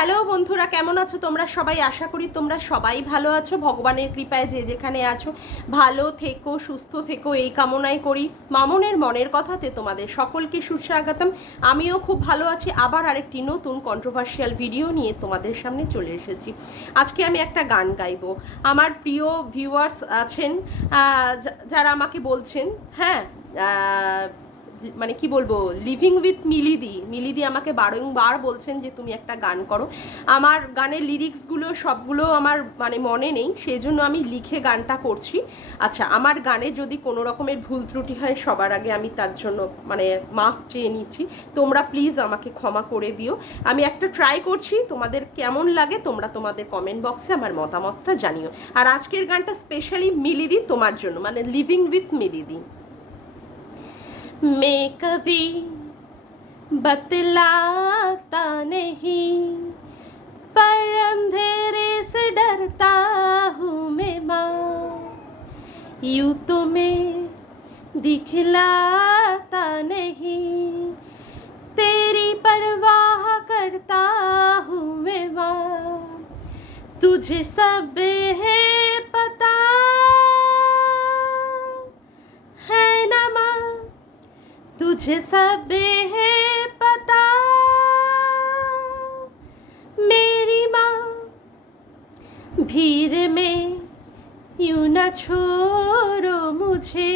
Hello বন্ধুরা, কেমন আছো তোমরা সবাই? আশা করি তোমরা সবাই ভালো আছো। ভগবানের কৃপায় যে যেখানে আছো, ভালো থেকো, সুস্থ থেকো, এই কামনাই করি। মামনের মনের কথাতে তোমাদের সকলকে সুস্বাগতম। আমিও খুব ভালো আছি। আবার আরেকটি নতুন কন্ট্রোভার্সিয়াল ভিডিও নিয়ে তোমাদের সামনে চলে এসেছি। আজকে আমি একটা গান গাইবো। আমার প্রিয় ভিউয়ার্স আছেন যারা আমাকে বলছেন হ্যাঁ মানে কি বলব লিভিং উইথ মিলিদি মিলিদি আমাকে বারংবার বলছেন যে, তুমি একটা গান করো। আমার গানের লিরিক্সগুলো সবগুলো আমার মানে মনে নেই সেই জন্য আমি লিখে গানটা করছি। আচ্ছা আমার গানে যদি কোনো রকমের ভুল ত্রুটি হয়, সবার আগে আমি তার জন্য মানে মাফ চেয়ে নিচ্ছি। তোমরা প্লিজ আমাকে ক্ষমা করে দিও। আমি একটা ট্রাই করছি, তোমাদের কেমন লাগে, তোমরা তোমাদের কমেন্ট বক্সে আমার মতামতটা জানিও। আর আজকের গানটা স্পেশালি মিলিদি তোমার জন্য মানে লিভিং উইথ মিলিদি मैं कभी बतलाता नहीं, पर अंधेरे से डरता हूँ मैं माँ। यूँ तो मैं दिखलाता नहीं, तेरी परवाह करता हूँ मैं माँ। तुझे सब है तुझे सब है पता मेरी माँ भीड़ में यूं न छोड़ो मुझे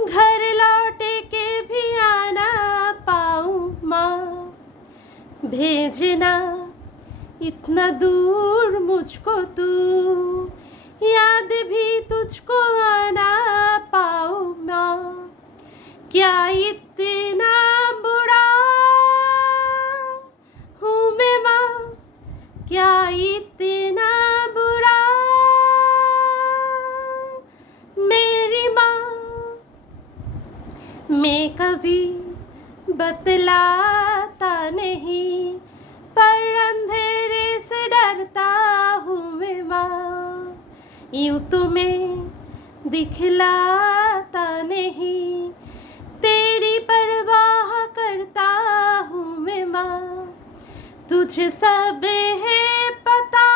घर लौटे के भी आना पाऊँ माँ भेजना इतना दूर मुझको तू याद भी तुझको आना बतलाता नहीं, पर अंधेरे से डरता हूँ मैं माँ। यूँ तो मैं दिखलाता नहीं, तेरी परवाह करता हूँ मैं माँ। तुझे सब है पता,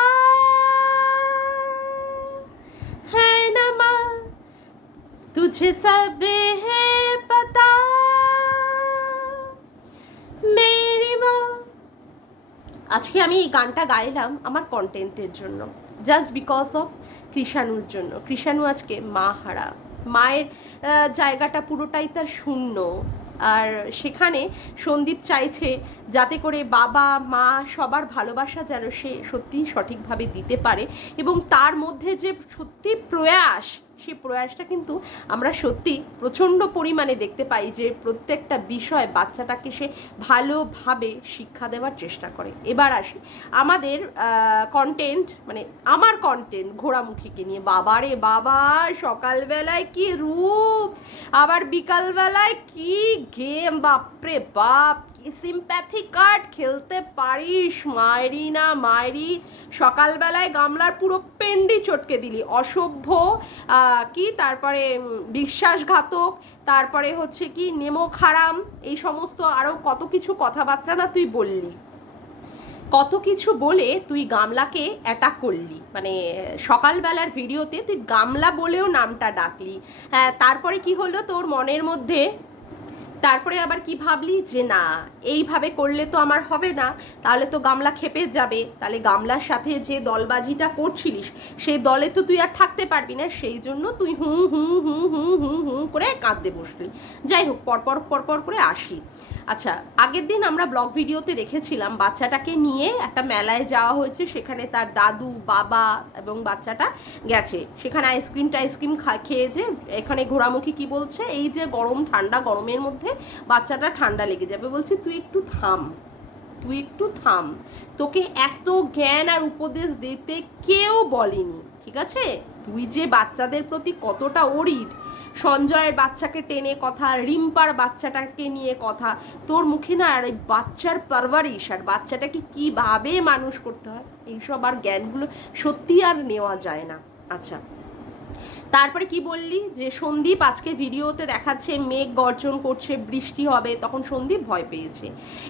है ना माँ? तुझे सब है মেরি মা। আজকে আমি এই গানটা গাইলাম আমার কন্টেন্টের জন্য জাস্ট বিকজ অফ কৃষাণুর জন্য। কৃষাণু আজকে মা হারা। মায়ের জায়গাটা পুরোটাই তার শূন্য। আর সেখানে সন্দীপ চাইছে যাতে করে বাবা, মা সবার ভালোবাসা যেন সে সত্যিই সঠিকভাবে দিতে পারে এবং তার মধ্যে যে সত্যি প্রয়াস সেই প্রয়াসটা কিন্তু আমরা সত্যি প্রচণ্ড পরিমাণে দেখতে পাই যে প্রত্যেকটা বিষয় বাচ্চাটাকে সে ভালোভাবে শিক্ষা দেওয়ার চেষ্টা করে। এবার আসি। আমাদের কন্টেন্ট মানে আমার কন্টেন্ট ঘোড়ামুখীকে নিয়ে। বাবারে বাবা, সকালবেলায় কি রূপ? আবার বিকালবেলায় কি গেম বাপরে বাপ! সিম্প্যাথি কার্ড খেলতে পারিস মায়েরি না মায়েরি সকালবেলায় গামলার পুরো পেন্ডি চটকে দিলি, অসভ্য কি? তারপরে বিশ্বাসঘাতক, তারপরে হচ্ছে কি, নেমো খারাম, এই সমস্ত আরও কত কিছু কথাবার্তা না তুই বললি। কত কিছু বলে তুই গামলাকে অ্যাটাক করলি। মানে সকালবেলার ভিডিওতে তুই গামলা বলেও নামটা ডাকলি। হ্যাঁ তারপরে কি হলো তোর মনের মধ্যে? তারপরে আবার কি ভাবলি? যে না, এইভাবে করলে তো আমার হবে না, তাহলে তো গামলা খেপে যাবে। তাহলে গামলার সাথে যে দলবাজিটা করছিলিস সেই দলে তো তুই আর থাকতে পারবি না। সেই জন্য তুই হুম হুম হুম হুম হুম হুম করে কাঁদতে বসলি। যাই হোক পরপর পরপর করে আসি। আচ্ছা আগের দিন আমরা ব্লগ ভিডিওতে দেখেছিলাম বাচ্চাটাকে নিয়ে একটা মেলায় যাওয়া হয়েছে। সেখানে তার দাদু, বাবা এবং বাচ্চাটা গেছে। সেখানে আইসক্রিম টাইসক্রিম খা- খেয়েছে এখানে ঘোরামুখী কি বলছে? এই যে গরম, ঠান্ডা গরমের মধ্যে বাচ্চাটা ঠান্ডা লেগে যাবে। বলছি, তুই একটু থাম, তুই একটু থাম। তোকে এত জ্ঞান আর উপদেশ দিতে কেউ বলেনি, ঠিক আছে? তুই যে বাচ্চাদের প্রতি কতটা অরিড, সঞ্জয়ের বাচ্চাকে টেনে কথা, রিম্পার বাচ্চাটাকে নিয়ে কথা, তোর মুখে না আর বাচ্চার পারভারিশ আর বাচ্চাটাকে কীভাবে মানুষ করতে হয়? এইসব আর জ্ঞানগুলো সত্যি আর নেওয়া যায় না। আচ্ছা তারপরে কি বললি? যে সন্দীপ আজকের ভিডিওতে দেখাচ্ছে, মেঘ গর্জন করছে, বৃষ্টি হবে, তখন সন্দীপ ভয় পেয়েছে।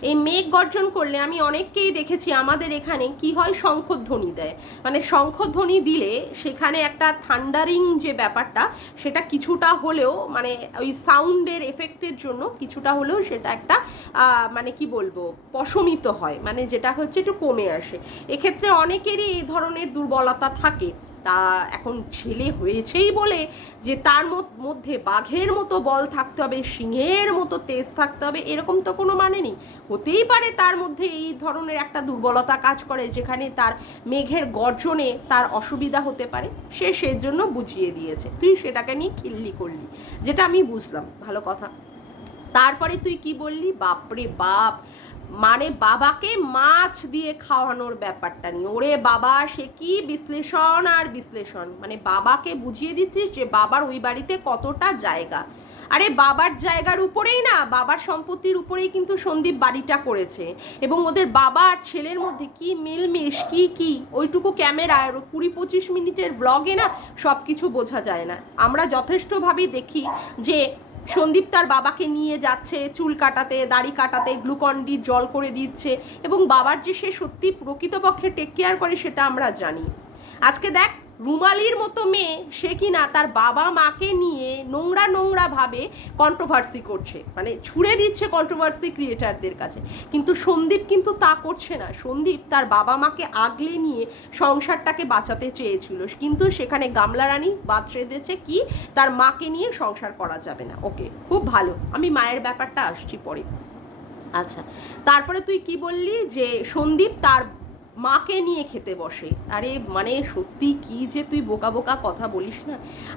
এই মেঘ গর্জন করলে আমি অনেককেই দেখেছি আমাদের এখানে কি হয় শঙ্খধ্বনি দেয়। মানে শঙ্খধ্বনি দিলে সেখানে একটা থান্ডারিং যে ব্যাপারটা, সেটা কিছুটা হলেও মানে ওই সাউন্ডের এফেক্টের জন্য কিছুটা হলেও সেটা একটা মানে কি বলব প্রশমিত হয়। মানে যেটা হচ্ছে একটু কমে আসে। এক্ষেত্রে অনেকেরই এই ধরনের দুর্বলতা থাকে। তা এখন ছেলে হয়েছেই বলে যে তার মধ্যে বাঘের মতো বল থাকতে হবে, সিংহের মতো তেজ থাকতে হবে, এরকম তো কোনো মানে নেই। হতেই পারে তার মধ্যে এই ধরনের একটা দুর্বলতা কাজ করে, যেখানে তার মেঘের গর্জনে তার অসুবিধা হতে পারে। সে সেজন্য বুঝিয়ে দিয়েছে। তুই সেটাকে নিয়ে খিল্লি করলি, যেটা আমি বুঝলাম। ভালো কথা। তারপরে তুই কি বললি? বাপরে বাপ! মানে বাবাকে মাছ দিয়ে খাওয়ানোর ব্যাপারটা নিয়ে। ওরে বাবা, সে কি বিশ্লেষণ আর বিশ্লেষণ? মানে বাবাকে বুঝিয়ে দিচ্ছিস যে বাবার ওই বাড়িতে কতটা জায়গা। আরে বাবার জায়গার উপরেই না, বাবার সম্পত্তির উপরেই কিন্তু সন্দীপ বাড়িটা করেছে। এবং ওদের বাবা আর ছেলের মধ্যে কি মিলমিশ, কি কি? ওইটুকু ক্যামেরায় কুড়ি পঁচিশ মিনিটের ব্লগে না সব কিছু বোঝা যায় না। আমরা যথেষ্টভাবেই দেখি যে সন্দীপ তার বাবাকে নিয়ে যাচ্ছে, চুল কাটাতে, দাড়ি কাটাতে গ্লুকন্ডির জল করে দিচ্ছে এবং বাবার যে সে সত্যি প্রকৃতপক্ষে টেক কেয়ার করে সেটা আমরা জানি। আজকে দেখ রুমালির মতো মেয়ে, সে কিনা তার বাবা মাকে নিয়ে নোংরা নোংরা ভাবে কন্ট্রোভার্সি করছে। মানে ছুড়ে দিচ্ছে কন্ট্রোভার্সি ক্রিয়েটারদের কাছে। কিন্তু সন্দীপ কিন্তু তা করছে না। সন্দীপ তার বাবা মাকে আগলে নিয়ে সংসারটাকে বাঁচাতে চেয়েছিল। কিন্তু সেখানে গামলা রানী বাদ দিয়েছে কি, তার মাকে নিয়ে সংসার করা যাবে না। ওকে, খুব ভালো। আমি মায়ের ব্যাপারটা আসছি পরে। আচ্ছা তারপরে তুই কি বললি যে সন্দীপ তার মাকে নিয়ে খেতে বসে। আরে মানে সত্যি কি যে তুই বোকা বোকা কথা বলিস না?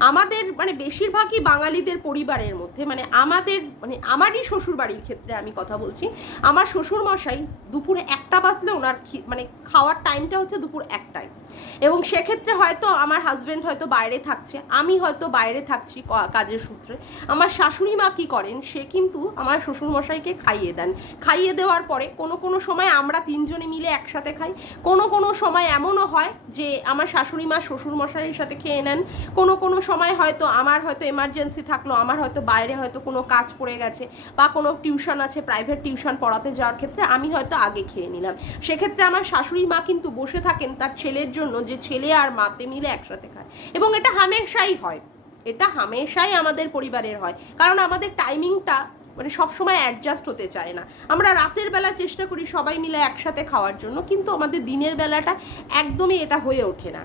আমাদের মানে বেশিরভাগই বাঙালিদের পরিবারের মধ্যে মানে আমাদের মানে আমারই শ্বশুর বাড়ির ক্ষেত্রে আমি কথা বলছি, আমার শ্বশুর মশাই দুপুরে একটা বাজলে ওনার মানে খাওয়ার টাইমটা হচ্ছে দুপুর একটায়। এবং সেক্ষেত্রে হয়তো আমার হাজব্যান্ড হয়তো বাইরে থাকছে, আমি হয়তো বাইরে থাকছি কাজের সূত্রে। আমার শাশুড়ি মা কী করেন, সে কিন্তু আমার শ্বশুরমশাইকে খাইয়ে দেন। খাইয়ে দেওয়ার পরে কোনো কোনো সময় আমরা তিনজনে মিলে একসাথে খাই কোনো কোনো সময় এমনও হয় যে আমার শাশুড়ি মা, শ্বশুর শ্বশুরমশাইয়ের সাথে খেয়ে নেন। কোনো কোনো সময় হয়তো আমার হয়তো এমার্জেন্সি থাকল, আমার হয়তো বাইরে হয়তো কোনো কাজ পড়ে গেছে বা কোনো টিউশন আছে প্রাইভেট টিউশন পড়াতে যাওয়ার ক্ষেত্রে আমি হয়তো আগে খেয়ে নিলাম। সেক্ষেত্রে আমার শাশুড়ি মা কিন্তু বসে থাকেন তার ছেলের জন্য যে ছেলে আর মাতে মিলে একসাথে খায়। এবং এটা হামেশাই হয়। এটা হামেশাই আমাদের পরিবারের হয়। কারণ আমাদের টাইমিংটা মানে সবসময় অ্যাডজাস্ট হতে চায় না। আমরা রাতের বেলা চেষ্টা করি সবাই মিলে একসাথে খাওয়ার জন্য, কিন্তু আমাদের দিনের বেলাটা একদমই এটা হয়ে ওঠে না।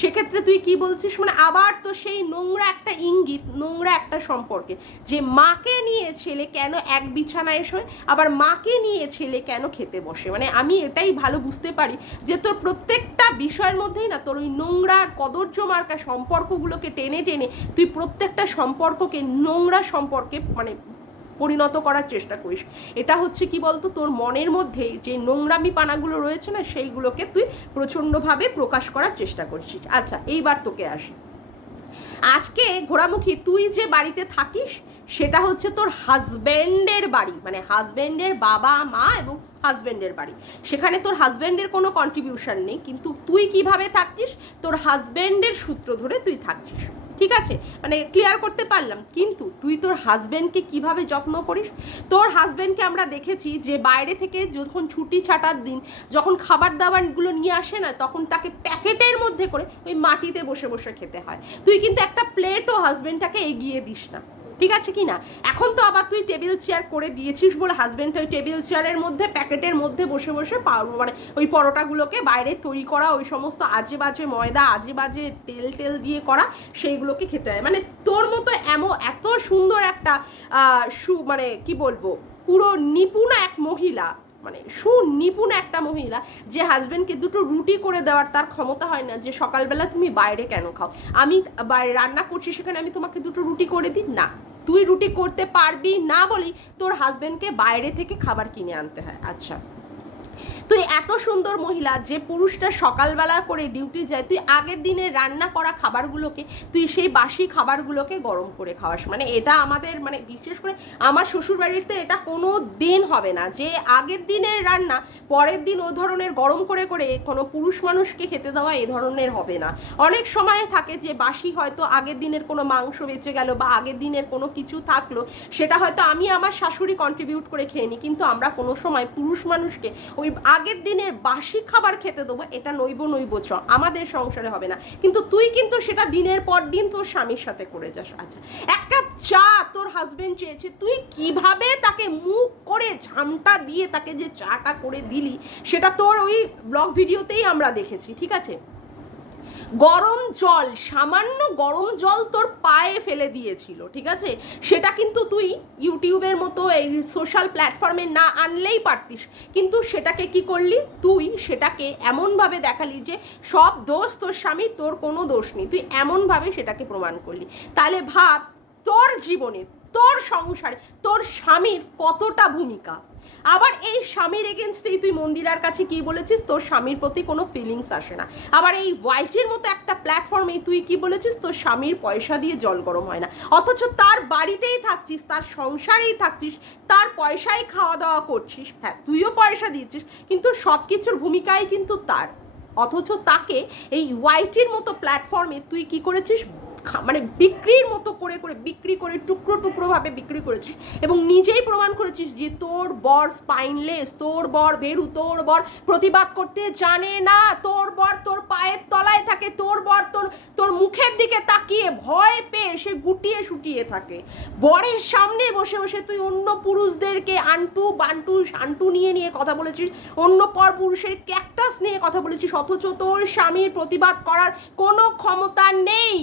সেক্ষেত্রে তুই কি বলছিস? মানে আবার তো সেই নোংরা একটা ইঙ্গিত, নোংরা একটা সম্পর্কে যে মাকে নিয়ে ছেলে কেন এক বিছানায় শোয়, আবার মাকে নিয়ে ছেলে কেন খেতে বসে? মানে আমি এটাই ভালো বুঝতে পারি যে তোর প্রত্যেকটা বিষয়ের মধ্যেই না তোর ওই নোংরা কদর্য মার্কা সম্পর্কগুলোকে টেনে টেনে তুই প্রত্যেকটা সম্পর্ককে নোংরা সম্পর্কে মানে পরিণত করার চেষ্টা করিস। এটা হচ্ছে কি বলতো? তোর মনের মধ্যে যে নোংরামি পানাগুলো রয়েছে না, সেইগুলোকে তুই প্রচণ্ডভাবে প্রকাশ করার চেষ্টা করছিস। আচ্ছা এইবার তোকে আসি। আজকে ঘোড়ামুখী, তুই যে বাড়িতে থাকিস, সেটা হচ্ছে তোর হাজব্যান্ডের বাড়ি। মানে হাজব্যান্ডের বাবা, মা এবং হাজব্যান্ডের বাড়ি। সেখানে তোর হাজব্যান্ডের কোনো কন্ট্রিবিউশন নেই, কিন্তু তুই কীভাবে থাকছিস তোর হাজব্যান্ডের সূত্র ধরে তুই থাকিস। ঠিক আছে? মানে ক্লিয়ার করতে পারলাম। কিন্তু তুই তোর হাজব্যান্ডকে কীভাবে যত্ন করিস? তোর হাজব্যান্ডকে আমরা দেখেছি যে বাইরে থেকে যখন ছুটি ছাটার দিন, যখন খাবার দাবারগুলো নিয়ে আসে না, তখন তাকে প্যাকেটের মধ্যে করে ওই মাটিতে বসে বসে খেতে হয়। তুই কিন্তু একটা প্লেটও হাজব্যান্ডটাকে এগিয়ে দিস না। ঠিক আছে কি না? এখন তো আবার তুই টেবিল চেয়ার করে দিয়েছিস বলে হাজব্যান্ড ওই টেবিল চেয়ারের মধ্যে প্যাকেটের মধ্যে বসে বসে মানে ওই পরোটাগুলোকে বাইরে তৈরি করা, ওই সমস্ত আজে বাজে ময়দা, আজে বাজে তেল টেল দিয়ে করা, সেইগুলোকে খেতে হয়। মানে তোর মতো এমন এত সুন্দর একটা সু মানে কি বলব, পুরো নিপুণ এক মহিলা মানে সুনিপুণ একটা মহিলা, যে হাজব্যান্ডকে দুটো রুটি করে দেওয়ার তার ক্ষমতা হয় না যে সকালবেলা তুমি বাইরে কেন খাও? আমি রান্না করছি সেখানে আমি তোমাকে দুটো রুটি করে দিই? না। তুই রুটি করতে পারবি না বলেই তোর হাজব্যান্ডকে বাইরে থেকে খাবার কিনে আনতে হয়। আচ্ছা। তুই এত সুন্দর মহিলা যে পুরুষটা সকালবেলা করে ডিউটি যায়, তুই আগের দিনে রান্না করা খাবারগুলোকে, তুই সেই বাসি খাবারগুলোকে গরম করে খাওয়াস। মানে এটা আমাদের মানে বিশেষ করে আমার শ্বশুর বাড়িতে এটা কোনো দিন হবে না। যে আগের দিনের রান্না, পরের দিন ও ধরনের গরম করে করে কোনো পুরুষ মানুষকে খেতে দেওয়া এ ধরনের হবে না। অনেক সময় থাকে যে বাসি হয়তো আগের দিনের কোনো মাংস বেঁচে গেল বা আগের দিনের কোনো কিছু থাকল, সেটা হয়তো আমি আমার শাশুড়ি কন্ট্রিবিউট করে খেয়ে নিই কিন্তু আমরা কোনো সময় পুরুষ মানুষকে ওই আগের দিনের বাসি খাবার খেতে দেবো, এটা নৈব চ আমাদের সংসারে হবে না। কিন্তু তুই কিন্তু সেটা দিনের পর দিন তোর স্বামীর সাথে করে যাস। আচ্ছা এক কাপ চা তোর হাজবেন্ড চেয়েছে, তুই কীভাবে তাকে মুখ করে ঝামটা দিয়ে তাকে যে চাটা করে দিলি, সেটা তোর ওই ব্লগ ভিডিওতেই আমরা দেখেছি, ঠিক আছে? গরম জল, সামান্য গরম জল তোর পায়ে ফেলে দিয়েছিল, ঠিক আছে? সেটা কিন্তু তুই ইউটিউবের মতো এই সোশ্যাল প্ল্যাটফর্মে না আনলেই পারতিস। কিন্তু সেটাকে কি করলি? তুই সেটাকে এমনভাবে দেখালি যে সব দোষ তোর স্বামীর, তোর কোনো দোষ নেই। তুই এমনভাবে সেটাকে প্রমাণ করলি। তাহলে ভাব, তোর জীবনে তোর সংসারে, তোর স্বামীর কতটা ভূমিকা? আবার এই স্বামীর এগেনস্টেই তুই মন্দিরার কাছে কি বলেছিস? তোর স্বামীর প্রতি কোনো ফিলিংস আসে না। আবার এই হোয়াইটের মতো একটা প্ল্যাটফর্মে তুই কি বলেছিস? তোর স্বামীর পয়সা দিয়ে জল গরম হয় না। অথচ তার বাড়িতেই থাকছিস, তার সংসারেই থাকছিস, তার পয়সায় খাওয়া দাওয়া করছিস। হ্যাঁ তুইও পয়সা দিয়েছিস, কিন্তু সব কিছুর ভূমিকাই কিন্তু তার। অথচ তাকে এই ওয়াইটির মতো প্ল্যাটফর্মে তুই কি করেছিস? মানে বিক্রির মতো করে করে বিক্রি করে টুকরো টুকরো ভাবে বিক্রি করেছিস এবং নিজেই প্রমাণ করেছিস যে তোর বর স্পাইনলেস তোর বর ভেরু, তোর বর প্রতিবাদ করতে জানে না, তোর বর তোর পায়ের তলায় থাকে, তোর বর তোর তোর মুখের দিকে তাকিয়ে ভয় পেয়ে সে গুটিয়ে শুটিয়ে থাকে। বরের সামনে বসে বসে তুই অন্য পুরুষদেরকে আন্টু, বান্টু, শান্টু নিয়ে নিয়ে কথা বলেছিস, অন্য পর পুরুষের ক্যাকটাস নিয়ে কথা বলেছিস, অথচ তোর স্বামীর প্রতিবাদ করার কোনো ক্ষমতা নেই।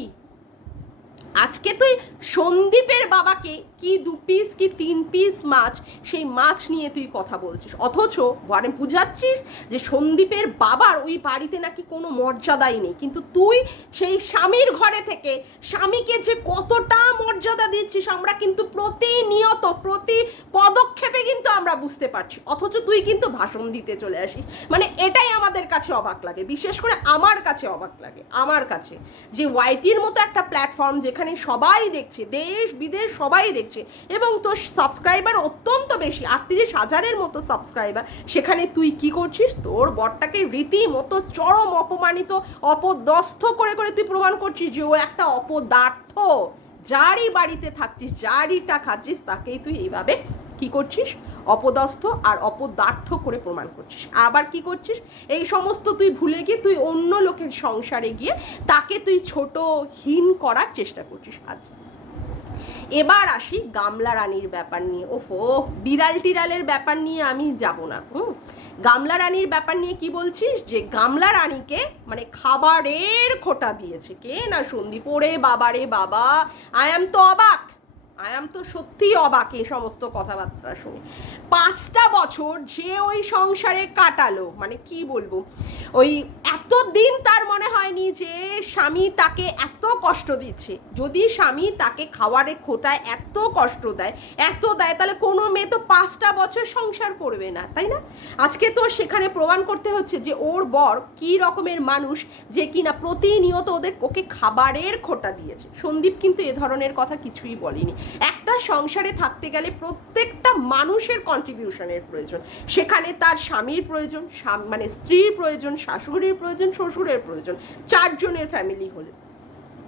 আজকে তুই সন্দীপের বাবাকে কি দু পিস কি তিন পিস মাছ, সেই মাছ নিয়ে তুই কথা বলছিস? অথচ মানে বুঝাচ্ছিস যে সন্দীপের বাবার ওই বাড়িতে নাকি কোনো মর্যাদাই নেই। কিন্তু তুই সেই স্বামীর ঘরে থেকে স্বামীকে যে কতটা মর্যাদা দিচ্ছিস, আমরা কিন্তু প্রতিনিয়ত, প্রতি পদক্ষেপে কিন্তু আমরা বুঝতে পারছি। অথচ তুই কিন্তু ভাষণ দিতে চলে আসিস। মানে এটাই আমাদের কাছে অবাক লাগে। বিশেষ করে আমার কাছে অবাক লাগে। আমার কাছে। যে ওয়াইটির মতো একটা প্ল্যাটফর্ম যেখানে সবাই দেখছে, দেশ, বিদেশ সবাই দেখছে এবং তোর সাবস্ক্রাইবার অত্যন্ত বেশি, আটত্রিশ হাজারের মতো সাবস্ক্রাইবার সেখানে তুই কি করছিস? তোর বরটাকে রীতিমতো চরম অপমানিত, অপদস্থ করে করে তুই প্রমাণ করছিস যে ও একটা অপদার্থ। যারই বাড়িতে থাকছিস, যারই যারইটা খাচ্ছিস, তাকেই তুই এইভাবে কি করছিস? অপদস্থ আর অপদার্থ করে প্রমাণ করছিস। আবার কি করছিস? এই সমস্ত তুই ভুলে গিয়ে তুই অন্য লোকের সংসারে গিয়ে তাকে তুই ছোট হীন করার চেষ্টা করছিস আচ্ছা এবার আসি গামলা রানীর ব্যাপার নিয়ে। ওফো, বিড়াল টিরালের ব্যাপার নিয়ে আমি যাব না, হুম? গামলা রানীর ব্যাপার নিয়ে কি বলছিস? যে গামলা রানীকে মানে খাবারের খোটা দিয়েছে। কে না সন্দীপ ওরে বাবারে বাবা, আই এম তো অবাক। আই এম তো সত্যি অবাক এই সমস্ত কথাবার্তা শুনে। পাঁচটা বছর যে ওই সংসারে কাটালো মানে কি বলব? ওই এত দিন তার মনে হয়নি যে স্বামী তাকে এত কষ্ট দিচ্ছে। যদি স্বামী তাকে খাওয়ারের খোটায় এত কষ্ট দেয়, এত দেয়, তাহলে কোনো মেয়ে তো পাঁচটা বছর সংসার করবে না, তাই না? আজকে তো সেখানে প্রমাণ করতে হচ্ছে যে ওর বর কি রকমের মানুষ, যে কিনা প্রতিনিয়ত ওদের ওকে খাবারের খোটা দিয়েছে। সন্দীপ কিন্তু এ ধরনের কথা কিছুই বলেনি। একটা সংসারে থাকতে গেলে প্রত্যেকটা মানুষের কন্ট্রিবিউশনের প্রয়োজন। সেখানে তার স্বামীর প্রয়োজন মানে স্ত্রীর প্রয়োজন, শাশুড়ির প্রয়োজন, শ্বশুরের প্রয়োজন, চারজনের ফ্যামিলি হলে।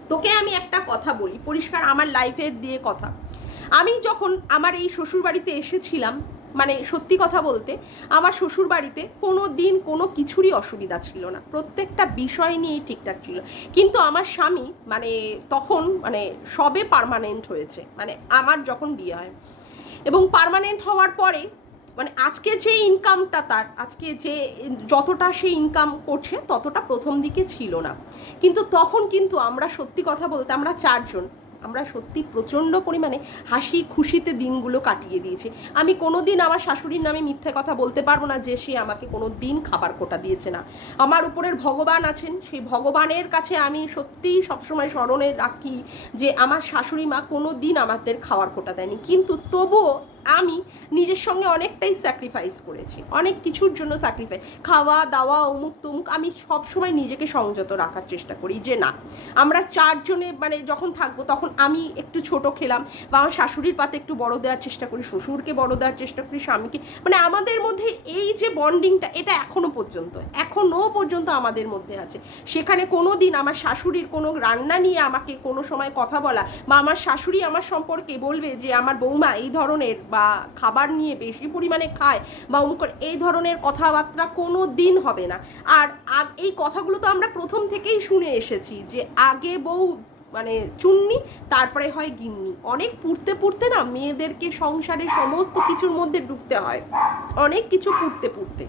তোকে আমি একটা কথা বলি, পরিষ্কার আমার লাইফের দিয়ে কথা। আমি যখন আমার এই শ্বশুর বাড়িতে এসেছিলাম মানে সত্যি কথা বলতে আমার শ্বশুর বাড়িতে কোনো দিন কোনো কিছুরই অসুবিধা ছিল না। প্রত্যেকটা বিষয় নিয়েই ঠিকঠাক ছিল। কিন্তু আমার স্বামী মানে তখন মানে সবে পার্মানেন্ট হয়েছে। মানে আমার যখন বিয়ে হয় এবং পার্মানেন্ট হওয়ার পরে মানে আজকে যে ইনকামটা তার, আজকে যে যতটা সে ইনকাম করছে ততটা প্রথম দিকে ছিল না। কিন্তু তখন কিন্তু আমরা সত্যি কথা বলতে আমরা চারজন আমরা সত্যি প্রচণ্ড পরিমাণে হাসি খুশিতে দিনগুলো কাটিয়ে দিয়েছি। আমি কোনো দিন আমার শাশুড়ির নামে মিথ্যে কথা বলতে পারব না যে সে আমাকে কোনো দিন খাবার কোটা দিয়েছে না। আমার উপরের ভগবান আছেন, সেই ভগবানের কাছে আমি সত্যি সবসময় স্মরণে রাখি যে আমার শাশুড়ি মা কোনো দিন আমাদের খাওয়ার কোটা দেয়নি। কিন্তু তবুও আমি নিজের সঙ্গে অনেকটাই স্যাক্রিফাইস করেছি। অনেক কিছুর জন্য স্যাক্রিফাইস খাওয়া, দাওয়া, অমুক তমুক, আমি সবসময় নিজেকে সংযত রাখার চেষ্টা করি যে না, আমরা চারজনে মানে যখন থাকব তখন আমি একটু ছোট খেলাম বা আমার শাশুড়ির পাতে একটু বড় দেওয়ার চেষ্টা করি, শ্বশুরকে বড় দেওয়ার চেষ্টা করি, স্বামীকে। মানে আমাদের মধ্যে এই যে বন্ডিংটা এটা এখনও পর্যন্ত এখনও পর্যন্ত আমাদের মধ্যে আছে। সেখানে কোনো দিন আমার শাশুড়ির কোনো রান্না নিয়ে আমাকে কোনো সময় কথা বলা বা আমার শাশুড়ি আমার সম্পর্কে বলবে যে, আমার বৌমা এই ধরনের বা খাবার নিয়ে বেশি পরিমাণে খায় বা অমুক এই ধরনের কথাবার্তা কোনো দিন হবে না। আর এই কথাগুলো তো আমরা প্রথম থেকেই শুনে এসেছি যে আগে বউ মানে চুন্নি, তারপরে হয় গিন্নি। অনেক পুড়তে পুড়তে না মেয়েদেরকে সংসারে সমস্ত কিছুর মধ্যে ঢুকতে হয়। অনেক কিছু পুড়তে পুড়তে।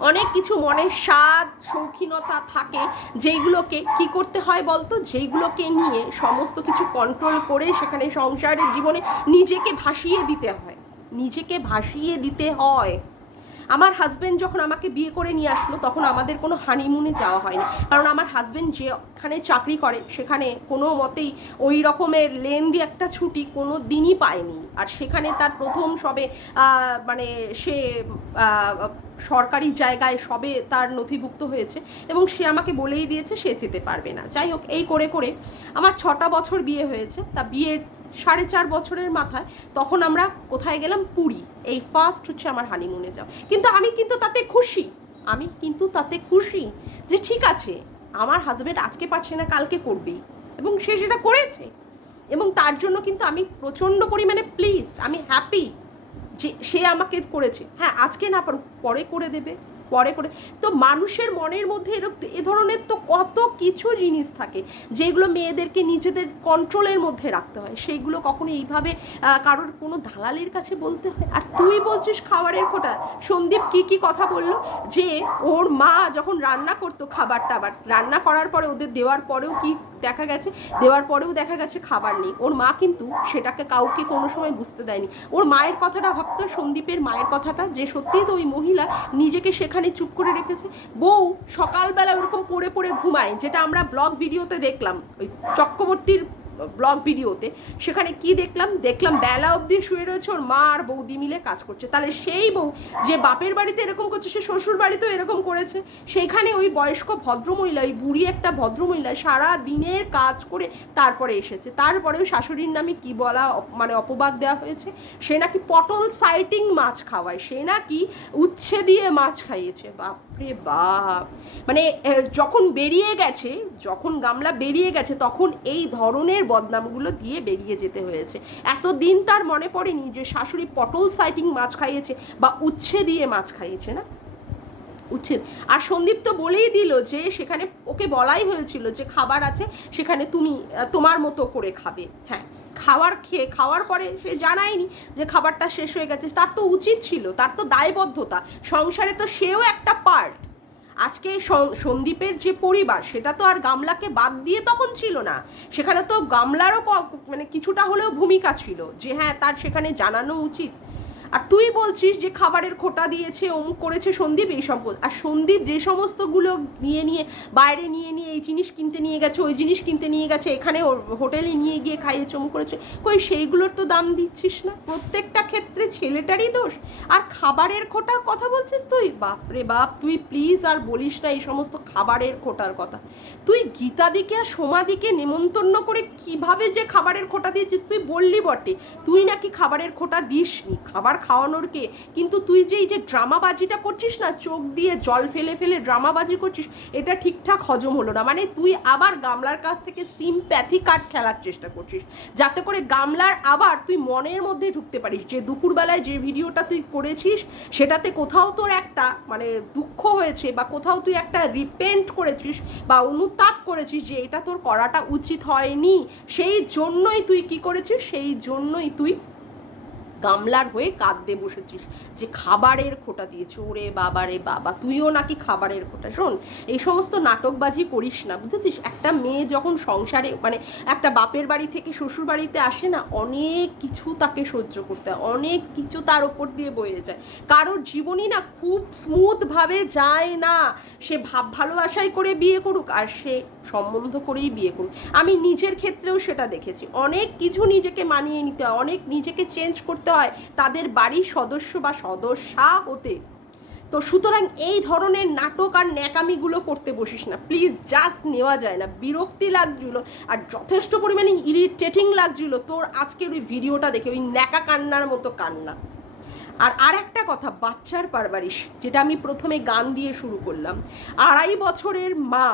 অনেক কিছু মনের স্বাদ সৌখিনতা থাকে, যেইগুলোকে কি করতে হয় বলতো? যেইগুলোকে নিয়ে সমস্ত কিছু কন্ট্রোল করে সেখানে সংসারের জীবনে নিজেকে ভাসিয়ে দিতে হয়। নিজেকে ভাসিয়ে দিতে হয়। আমার হাজবেন্ড যখন আমাকে বিয়ে করে নিয়ে আসলো, তখন আমাদের কোনো হানিমুনে যাওয়া হয়নি। কারণ আমার হাজবেন্ড যেখানে চাকরি করে, সেখানে কোনো মতেই ওই রকমের লেন্দি একটা ছুটি কোনো দিনই পায়নি। আর সেখানে তার প্রথম সবে মানে সে সরকারি জায়গায় সবে তার নথিভুক্ত হয়েছে এবং সে আমাকে বলেই দিয়েছে সে যেতে পারবে না। যাই হোক, এই করে করে আমার ছটা বছর বিয়ে হয়েছে। তা বিয়ের সাড়ে চার বছরের মাথায় তখন আমরা কোথায় গেলাম? পুরী। এই ফার্স্ট হচ্ছে আমার হানিমুনে যাও কিন্তু আমি কিন্তু তাতে খুশি। আমি কিন্তু তাতে খুশি যে ঠিক আছে, আমার হাজবেন্ড আজকে পারছে না, কালকে করবেই এবং সে সেটা করেছে। এবং তার জন্য কিন্তু আমি প্রচণ্ড পরিমাণে প্লিজ আমি হ্যাপি যে সে আমাকে করেছে। হ্যাঁ আজকে না পারুক, পরে করে দেবে। পরে করে। তো মানুষের মনের মধ্যে এরকম এ ধরনের তো কত কিছু জিনিস থাকে, যেগুলো মেয়েদেরকে নিজেদের কন্ট্রোলের মধ্যে রাখতে হয়। সেইগুলো কখনো এইভাবে কারোর কোনো দালালির কাছে বলতে হয়? আর তুই বলছিস খাবারের খোটা সন্দীপ কি কি কথা বলল? যে ওর মা যখন রান্না করতো খাবার টাবার রান্না করার পরে ওদের দেওয়ার পরেও কি দেখা গেছে, দেওয়ার পরেও দেখা গেছে খাবার নেই। ওর মা কিন্তু সেটাকে কাউকে কোনো সময় বুঝতে দেয়নি। ওর মায়ের কথাটা ভাবতো সন্দীপের মায়ের কথাটা যে সত্যিই তো ওই মহিলা নিজেকে সেখানে চুপ করে রেখেছে। বউ সকালবেলা ওরকম পড়ে পড়ে ঘুমায়, যেটা আমরা ব্লগ ভিডিওতে দেখলাম। ওই চক্রবর্তীর ব্লগ ভিডিওতে সেখানে কি দেখলাম? দেখলাম বেলা অবধি শুয়ে রয়েছে ওর মা আর বৌদি মিলে কাজ করছে। তাহলে সেই বউ যে বাপের বাড়িতে এরকম করছে, সে শ্বশুর বাড়িতেও এরকম করেছে। সেখানে ওই বয়স্ক ভদ্রমহিলা, ওই বুড়ি একটা ভদ্রমহিলা সারা দিনের কাজ করে তারপরে এসেছে। তারপরে ওই শাশুড়ির নামে কি বলা মানে অপবাদ দেওয়া হয়েছে? সে নাকি পটল সাইটিং মাছ খাওয়ায়। সে নাকি উচ্ছে দিয়ে মাছ খাইয়েছে। বাপরে বাপ। মানে যখন বেরিয়ে গেছে, যখন গামলা বেরিয়ে গেছে, তখন এই ধরনের বদনামগুলো দিয়ে বেরিয়ে যেতে হয়েছে। এতদিন তার মনে পড়েনি যে শাশুড়ি পটল সাইটিং মাছ খাইয়েছে বা উচ্ছে দিয়ে মাছ খাইয়েছে না? উচ্ছেদ আর সন্দীপ তো বলেই দিল যে সেখানে, ওকে বলাই হয়েছিল যে খাবার আছে, সেখানে তুমি, তোমার মতো করে খাবে। হ্যাঁ। খাবার খেয়ে, খাওয়ার পরে সে জানায়নি যে খাবারটা শেষ হয়ে গেছে। তার তো উচিত ছিল, তার তো দায়বদ্ধতা। সংসারে তো সেও একটা পার্ট আজকে সন্দীপের যে পরিবার, সেটা তো আর গামলাকে বাদ দিয়ে তখন ছিল না। সেখানে তো গামলারও মানে কিছুটা হলেও ভূমিকা ছিল যে হ্যাঁ তার সেখানে জানানো উচিত। আর তুই বলছিস যে খাবারের খোটা দিয়েছে, অমুক করেছে, সন্দীপ এইসব আর সন্দীপ যে সমস্তগুলো নিয়ে নিয়ে, বাইরে নিয়ে নিয়ে এই জিনিস কিনতে নিয়ে গেছে, ওই জিনিস কিনতে নিয়ে গেছে, এখানে হোটেলে নিয়ে গিয়ে খাইয়েছে, অমুক করেছে, কই সেইগুলোর তো দাম দিচ্ছিস না? প্রত্যেকটা ক্ষেত্রে ছেলেটারই দোষ। আর খাবারের খোটার কথা বলছিস তুই? বাপরে বাপ, তুই প্লিজ আর বলিস না এই সমস্ত খাবারের খোটার কথা। তুই গীতাদিকে আর সোমাদিকে নেমন্তন্ন করে কীভাবে যে খাবারের খোটা দিয়েছিস তুই বললি বটে। তুই নাকি খাবারের খোটা দিসনি। খাবার খাওয়ানোর কে? কিন্তু তুই যে এই যে ড্রামাবাজিটা করছিস না, চোখ দিয়ে জল ফেলে ফেলে ড্রামাবাজি করছিস, এটা ঠিকঠাক হজম হলো না। মানে তুই আবার গামলার কাছ থেকে সিমপ্যাথি কার্ড খেলার চেষ্টা করছিস, যাতে করে গামলার আবার তুই মনের মধ্যে ঢুকতে পারিস। যে দুপুরবেলায় যে ভিডিওটা তুই করেছিস, সেটাতে কোথাও তোর একটা মানে দুঃখ হয়েছে বা কোথাও তুই একটা রিপেন্ট করেছিস বা অনুতাপ করেছিস যে এটা তোর করাটা উচিত হয়নি, সেই জন্যই তুই কি করেছিস? সেই জন্যই তুই গামলার হয়ে কাঁদতে বসেছিস। যে খাবারের খোটা দিয়েছে, ওরে বাবা রে বাবা, তুইও নাকি খাবারের খোটা। শোন, এই সমস্ত নাটকবাজি করিস না, বুঝেছিস? একটা মেয়ে যখন সংসারে মানে একটা বাপের বাড়ি থেকে শ্বশুর বাড়িতে আসে না, অনেক কিছু তাকে সহ্য করতে হয়, অনেক কিছু তার ওপর দিয়ে বয়ে যায়। কারোর জীবনই না খুব স্মুথভাবে যায় না। সে ভাব ভালোবাসায় করে বিয়ে করুক, আর সে সম্বন্ধ করেই বিয়ে করুক। আমি নিজের ক্ষেত্রেও সেটা দেখেছি। অনেক কিছু নিজেকে মানিয়ে নিতে হয়, অনেক নিজেকে চেঞ্জ করতে হয় তাদের বাড়ির সদস্য বা সদস্যা হতে। তো সুতরাং এই ধরনের নাটক আর ন্যাকামিগুলো করতে বসিস না। প্লিজ জাস্ট নেওয়া যায় না। বিরক্তি লাগছিল আর যথেষ্ট পরিমাণে ইরিটেটিং লাগছিল তোর আজকের ওই ভিডিওটা দেখে, ওই ন্যাকা কান্নার মতো কান্না। আর আর একটা কথা, বাচ্চার পারবারিশ, যেটা আমি প্রথমে গান দিয়ে শুরু করলাম। আড়াই বছরের মা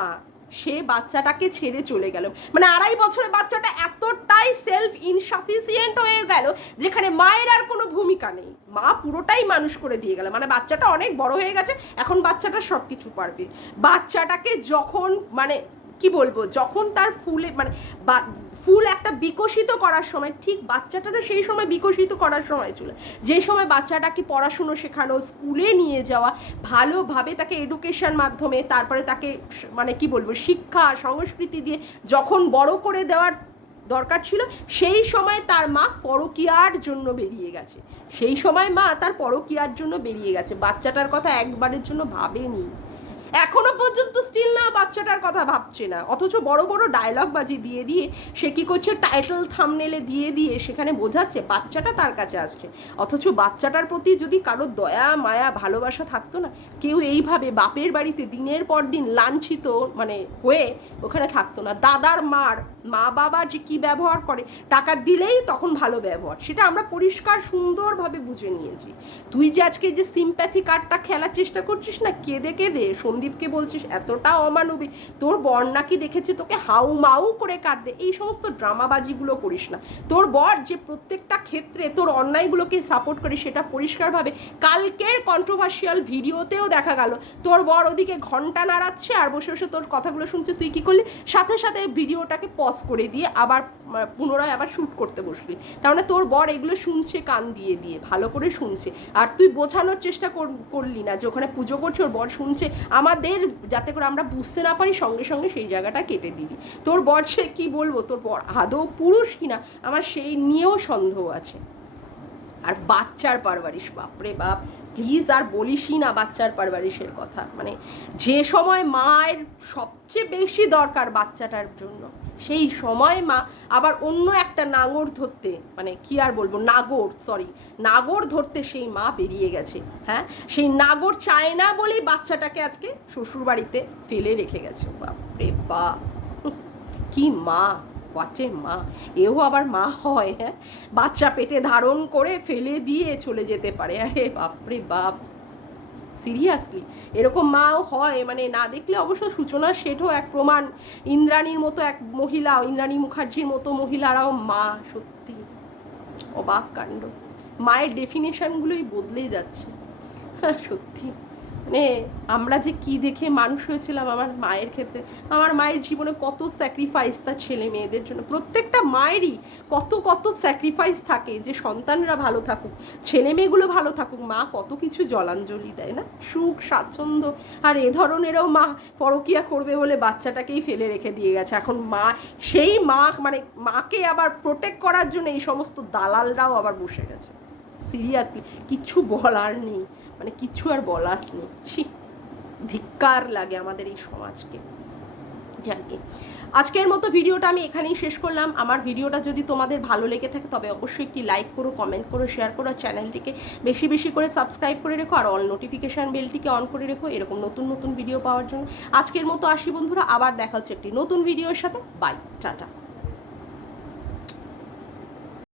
সে বাচ্চাটাকে ছেড়ে চলে গেল। মানে আড়াই বছরের বাচ্চাটা এতটাই সেলফ ইনসাফিসিয়েন্ট হয়ে গেল, যেখানে মায়ের আর কোনো ভূমিকা নেই। মা পুরোটাই মানুষ করে দিয়ে গেল। মানে বাচ্চাটা অনেক বড় হয়ে গেছে, এখন বাচ্চাটা সব কিছু পারবে। বাচ্চাটাকে যখন মানে কি বলব, যখন তার ফুলে মানে ফুল একটা বিকশিত করার সময়, ঠিক বাচ্চাটারও সেই সময় বিকশিত করার সময় ছিল যে সময় বাচ্চাটাকে পড়াশুনো শেখানো, স্কুলে নিয়ে যাওয়া, ভালোভাবে তাকে এডুকেশন মাধ্যমে, তারপরে তাকে মানে কি বলব, শিক্ষা, সংস্কৃতি দিয়ে যখন বড় করে দেওয়ার দরকার ছিল, সেই সময় তার মা পরকিয়ার জন্য বেরিয়ে গেছে। সেই সময় মা তার পরকিয়ার জন্য বেরিয়ে গেছে। বাচ্চাটার কথা একবারের জন্য ভাবেনি। এখনও পর্যন্ত স্টিল না বাচ্চাটার কথা ভাবছে না। অথচ বড় বড় ডায়লগ বাজি দিয়ে দিয়ে সে কি করছে টাইটেল থামনেলে দিয়ে দিয়ে সেখানে বোঝাচ্ছে বাচ্চাটা তার কাছে আসছে। অথচ বাচ্চাটার প্রতি যদি কারও দয়া, মায়া, ভালোবাসা থাকতো না, কেউ এইভাবে বাপের বাড়িতে দিনের পর দিন লাঞ্ছিত মানে হয়ে ওখানে থাকতো না। দাদার মার মা বাবা যে কি ব্যবহার করে, টাকা দিলেই তখন ভালো ব্যবহার। সেটা আমরা পরিষ্কার, সুন্দরভাবে বুঝে নিয়েছি। তুই যে আজকে যে সিম্প্যাথি কার্ডটা খেলার চেষ্টা করছিস না, কেঁদে কেঁদে সন্দীপকে বলছিস, এতটা অমানবিক। তোর বর নাকি দেখেছে তোকে হাউ মাউ করে কাঁদতে। এই সমস্ত ড্রামাবাজিগুলো করিস না। তোর বর যে প্রত্যেকটা ক্ষেত্রে তোর অন্যায়গুলোকে সাপোর্ট করে সেটা পরিষ্কারভাবে কালকের কন্ট্রোভার্সিয়াল ভিডিওতেও দেখা গেল। তোর বর ওদিকে ঘণ্টা নাড়াচ্ছে আর বসে বসে তোর কথাগুলো শুনছে। তুই কি করলি? সাথে সাথে ভিডিওটাকে পজ করে দিয়ে আবার পুনরায় আবার শ্যুট করতে বসলি। তার মানে তোর বর এগুলো শুনছে, কান দিয়ে দিয়ে, ভালো করে শুনছে। আর তুই বোঝানোর চেষ্টা কর- করলি না যে ওখানে পুজো করছে, ওর বর শুনছে। আমাদের, যাতে করে আমরা বুঝতে না পারি, সঙ্গে সঙ্গে সেই জায়গাটা কেটে দিবি তোর বর সে কি বলব? তোর বর আদৌ পুরুষ কিনা? আমার সেই নিয়েও সন্দেহ আছে। আর বাচ্চার পারবারিশ, বাপরে বাপ! প্লিজ আর বলিসই না বাচ্চার পারবারিশের কথা। মানে যে সময় মায়ের সবচেয়ে বেশি দরকার বাচ্চাটার জন্য। সেই সময় মা আবার অন্য একটা নাগর ধরতে মানে কি আর বলব, নাগর সরি নাগর ধরতে সেই মা বেরিয়ে গেছে হ্যাঁ? সেই নাগর চায় না বলেই বাচ্চাটাকে আজকে শ্বশুর বাড়িতে ফেলে রেখে গেছে। বাপরে বাপ! কি মা হোয়াটে মা! এও আবার মা হয় হ্যাঁ? বাচ্চা পেটে ধারণ করে ফেলে দিয়ে চলে যেতে পারে। আরে বাপরে বাপ! সিরিয়াসলি এরকম মাও হয় মানে না দেখলে অবশ্য সূচনা শেঠও এক প্রমাণ। ইন্দ্রাণীর মতো এক মহিলা, ইন্দ্রাণী মুখার্জির মতো মহিলারাও মা, সত্যি। অবাক কাণ্ড। মায়ের ডেফিনেশনগুলোই বদলেই যাচ্ছে। হ্যাঁ সত্যি। মানে আমরা যে কি দেখে মানুষ হয়েছিলাম আমার মায়ের ক্ষেত্রে। আমার মায়ের জীবনে কত স্যাক্রিফাইস তার ছেলে মেয়েদের জন্য। প্রত্যেকটা মায়েরই কত কত স্যাক্রিফাইস থাকে যে সন্তানরা ভালো থাকুক, ছেলে মেয়েগুলো ভালো থাকুক। মা কত কিছু জলাঞ্জলি দেয় না? সুখ, স্বাচ্ছন্দ্য। আর এ ধরনেরও মা পরকিয়া করবে বলে বাচ্চাটাকেই ফেলে রেখে দিয়ে গেছে। এখন মা, সেই মা মানে মাকে আবার প্রোটেক্ট করার জন্য এই সমস্ত দালালরাও আবার বসে গেছে। সিরিয়াসলি কিচ্ছু বলার নেই। মানে কিছু আর বলার নেই। ছি, ধিক্কার লাগে আমাদের এই সমাজকে। যাকে আজকের মতো ভিডিওটা আমি এখানেই শেষ করলাম। আমার ভিডিওটা যদি তোমাদের ভালো লেগে থাকে, তবে অবশ্যই একটি লাইক করো কমেন্ট করো শেয়ার করো চ্যানেলটিকে বেশি বেশি করে সাবস্ক্রাইব করে রেখো, আর অল নোটিফিকেশান বেলটিকে অন করে রেখো, এরকম নতুন নতুন ভিডিও পাওয়ার জন্য। আজকের মতো আসি বন্ধুরা, আবার দেখা হচ্ছে একটি নতুন ভিডিওর সাথে। Bye tata.